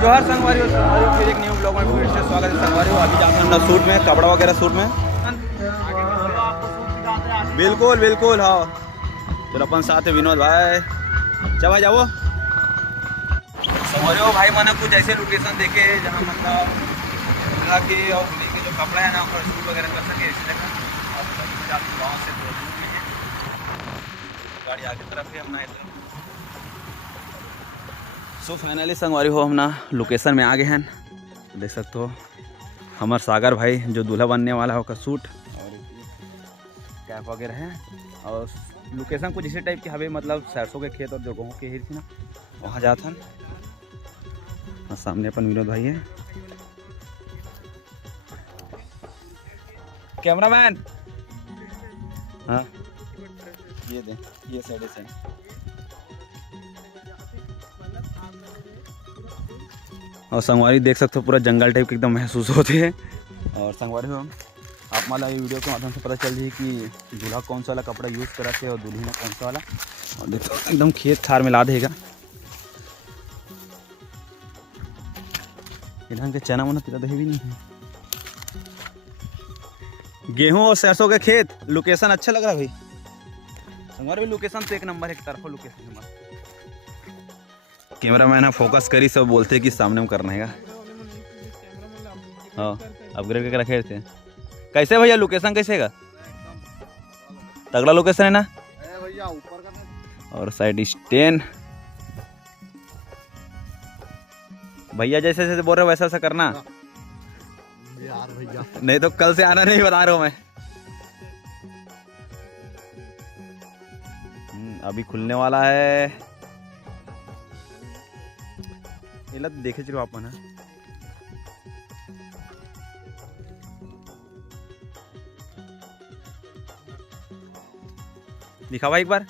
जोहार संगवारी फिर एक न्यू ब्लॉग में फिर से स्वागत है संगवारी। अभी जाते हैं हम सूट में, कपड़ा वगैरह सूट में। बिल्कुल बिल्कुल हाँ, चलो अपन साथ है विनोद भाई। चल भाई जाओ संगवारी हो भाई। मैंने कुछ ऐसे लोकेशन देखे जहाँ मतलब के और के जो कपड़ा है ना और सूट वगैरह कर सके ऐसे जगह। गाँव से गाड़ी आगे तरफ है अपना इधर। सो फाइनली संगवारी हो हम ना लोकेशन में आ गए हैं। देख सकते हो हमारे सागर भाई जो दूल्हा बनने वाला है उसका सूट और कैप वगैरह है। और लोकेशन कुछ इसी टाइप की हवे मतलब सरसों के खेत और जो गेहूँ के हिर थी ना वहाँ जाता है। और सामने अपन विनोद भाई है कैमरामैन। हाँ ये दे ये साइड से और संगवारी देख सकते हो पूरा जंगल टाइप के एकदम महसूस होते हैं। और संगवारी हो आप मतलब ये वीडियो के माध्यम से पता चल रही है कि दूल्हा कौन सा वाला कपड़ा यूज़ करा थे और दूल्ही ने कौन सा वाला। और देखो एकदम खेत खार में ला देगा इधर के चना वना तिरा दही भी नहीं है। गेहूं और सरसों के खेत लोकेशन अच्छा लग रहा है भाई संगवारी। लोकेशन तो एक नंबर है, एक तरफा लोकेशन है मस्त। कैमरामैन है फोकस करी सब बोलते हैं कि सामने में करना है। हाँ अपग्रेड करके रखे थे। कैसे भैया लोकेशन कैसे का तगड़ा लोकेशन है ना भैया ऊपर का। और साइड स्टैंड भैया जैसे जैसे बोल रहे हो वैसा वैसा करना यार भैया। नहीं तो कल से आना नहीं बता रहा हूँ मैं। अभी खुलने वाला है ये लग देखे चलो आप ना। दिखावा एक बार।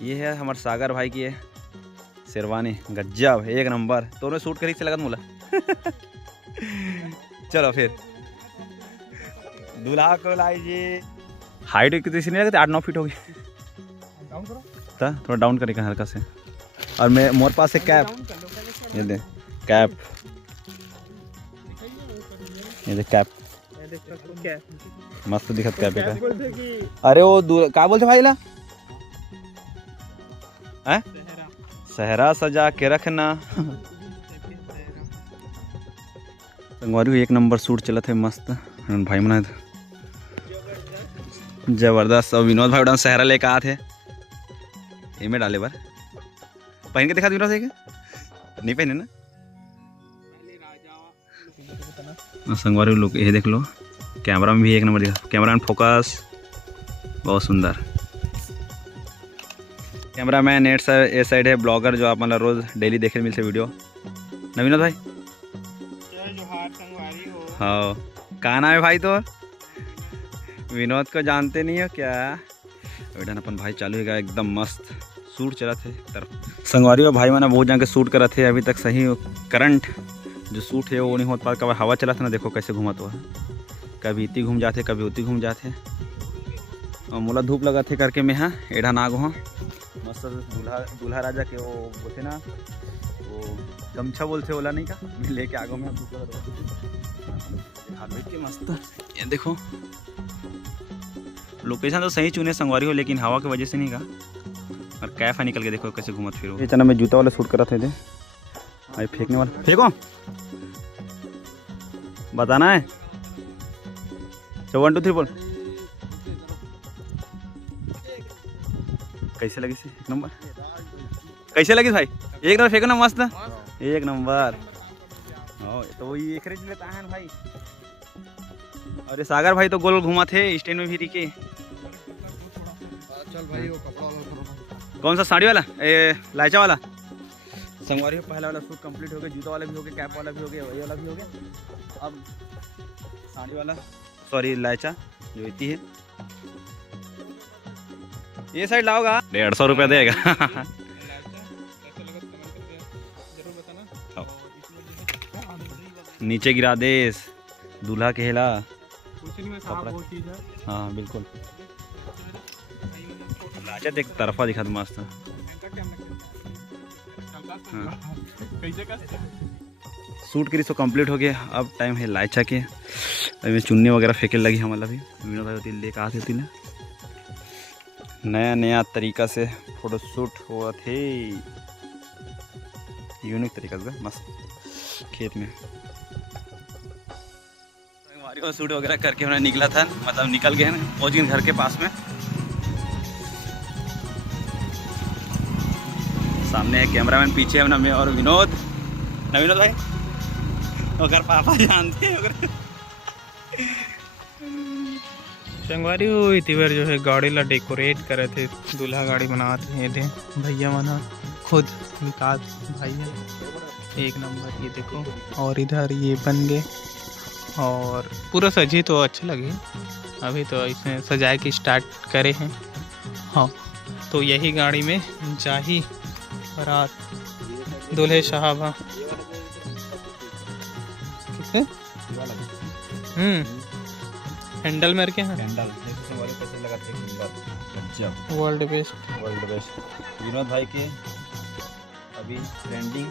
ये है हमारे सागर भाई की है शेरवानी गज्जब एक नंबर। तो उन्हें सूट खरीद से लगा मुला। चलो फिर दूल्हा को लाइए। हाइट कितनी सी नहीं लगती 8-9 फीट होगी। थोड़ा डाउन करेगा हल्का से। और मैं मोर पास है कैप ये दे कैप ये दे कैप मस्त दिखत कैप है। अरे वो क्या बोलते भाई ला है सहरा सजा के रखना। संगवारी एक नंबर सूट चला थे मस्त भाई मना जबरदस्त। और विनोद भाई उड़ा सहरा लेकर आए थे ये में डाले बार पहन के दिखा विनोद है क्या नहीं पहने ना। संगवारी लोग ये देख लो कैमरा में भी एक नंबर दिखा। कैमरा में फोकस बहुत सुंदर। कैमरा मैन नेट सर ये साइड है ब्लॉगर जो आप मतलब रोज डेली देखे मिलते वीडियो ना विनोद भाई। हाँ कहाँ नाम है भाई तो विनोद को जानते नहीं हो क्या। बेटा अपन भाई चालू है एकदम मस्त सूट चला थे तरफ। संगवारी और भाई मैंने बहुत जाके शूट करा थे अभी तक सही करंट जो सूट है वो नहीं हो पा। कभी हवा चला था ना देखो कैसे घुमा तो है। कभी इतनी घूम जाते कभी उतनी घूम जाते। और मोला धूप लगा थे करके मैं हाँ एढ़ा नाग हो मस्त दूल्हा राजा के वो बोलते ना वो गमछा बोलते ओला नहीं का मैं लेके आगो में के मस्त। ये देखो लोकेशन तो सही चुने संगवारी हो लेकिन हवा की वजह से नहीं का। और कैफ निकल के देखो कैसे घूमत फिर। ये चना में जूता वाला शूट करा थे भाई फेंकने वाला फेंको बताना है। तो 1 2 3 बोल कैसे लगी सी एक नंबर कैसे लगी भाई एक नंबर फेंको ना मस्त एक नंबर। तो ये एक रेट लेता है भाई। अरे सागर भाई तो गोल घुमा थे स्टैंड में भी दिखे। चल भाई वो कपड़ा कौन सा साड़ी वाला लाइचा वाला संगवारी पहला वाला सूट कंप्लीट हो गया। जूता वाला भी हो गया कैप वाला भी हो गया वही वाला भी हो गया। अब साड़ी वाला सॉरी लाइचा जो इतनी है ये साइड लाओगा 150 रुपया देगा। नीचे गिरा देश दूल्हा कहला हाँ बिल्कुल लाचा देख तरफा दिखा मस्त। हाँ सूट करी सो कंप्लीट हो गया। अब टाइम है लाइचा के। अभी चुन्नी वगैरह फेंके लगी हम भी विनोद भाई होती लेकर आते थे ना। नया नया तरीका से फोटोशूट हुआ थे, यूनिक तरीका से मस्त खेत में। हमारे शूट वगैरह करके हमने निकला था, मतलब निकल गए हैं, पहुँच गए घर के पास में। सामने है कैमरामैन, पीछे है मैं और विनोद। ना विनोद भाई अगर पापा जानते हैं अगर संगवारी हुई थी बार जो है गाड़ी ला डेकोरेट करे थे, दूल्हा गाड़ी बनाते थे भैया मना खुद विकास भैया एक नंबर। ये देखो और इधर ये बन गए और पूरा सजी तो अच्छा लगे। अभी तो इसमें सजाए के स्टार्ट करे हैं। हाँ तो यही गाड़ी में जाही बारात दूल्हे साहब। किसे हैंडल मेरे के हैं, कैंडल कैसे लगाते हैं, वर्ल्ड बेस्ट विनोद भाई के अभी ट्रेंडिंग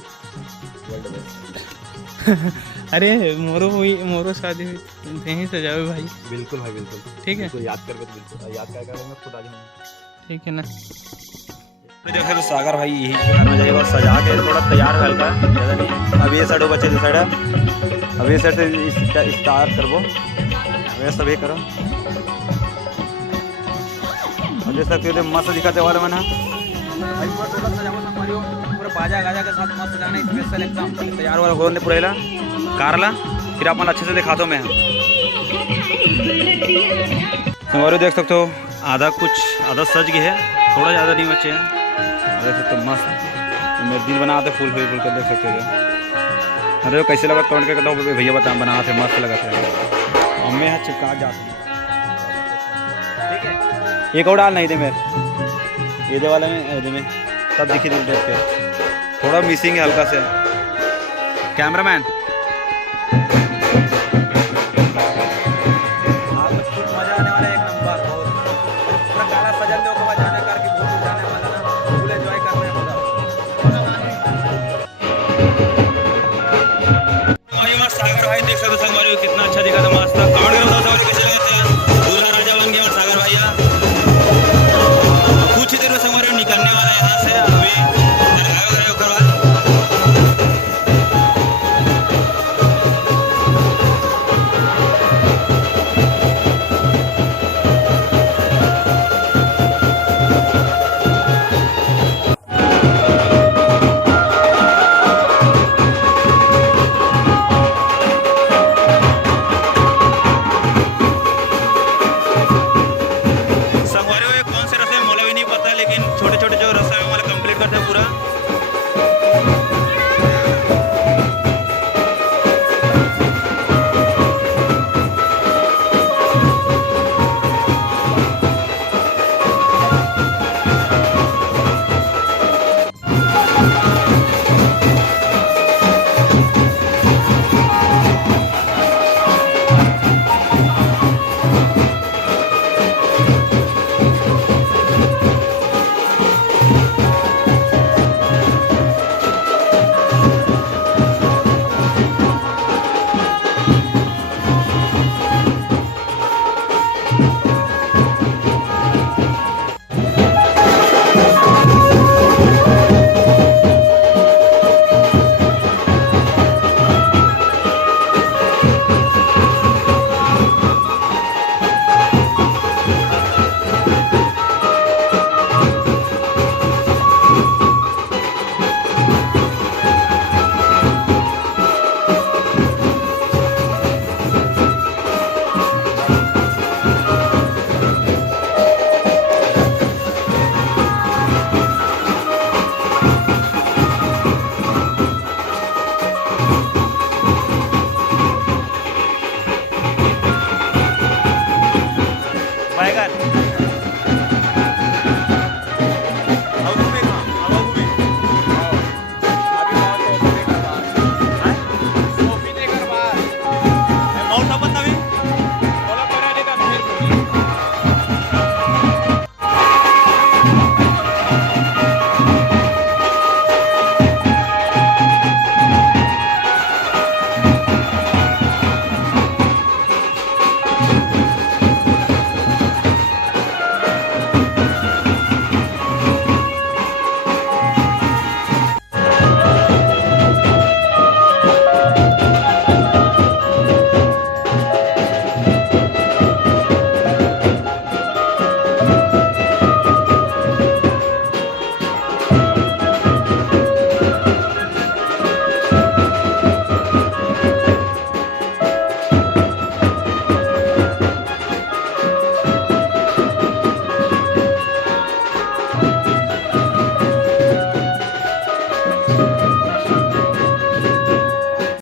वर्ल्ड बेस्ट। अरे मोरो शादी हुई ही सजाओ भाई। बिल्कुल भाई बिल्कुल, ठीक है तो याद करके बिल्कुल याद क्या करेंगे, खुद आ जाएंगे। ठीक है ना। देखो तो सागर भाई यही जाइए और सजा के थोड़ा तैयार हल्का ज़्यादा नहीं। अब ये साइड हो बच्चे जो साइड है, अब ये साइड से स्टार्ट करबो, वे सभी करो। और देख सकते हो मस्त दिखाते वाले मना पूरा बाजा गाजा के साथ मस्त जाना स्पेशल एकदम तैयार वाला होने पूरा कारला। फिर अपन अच्छे से दिखा दो मैं संगवारी देख सकते हो आधा सज गया है, थोड़ा ज़्यादा नहीं बचे हैं। देख सकते हो मस्त मेरे दिल बनाते फूल कर देख सकते हो। अरे कैसे लगा कमेंट करके बताओ भैया, बता बनाते मस्त लगा था। हमें यहाँ चिपका जाते ठीक है। एक और डाल नहीं थे मेरे ये दे वाले में सब दिखी दिल पे थोड़ा मिसिंग है हल्का से। कैमरामैन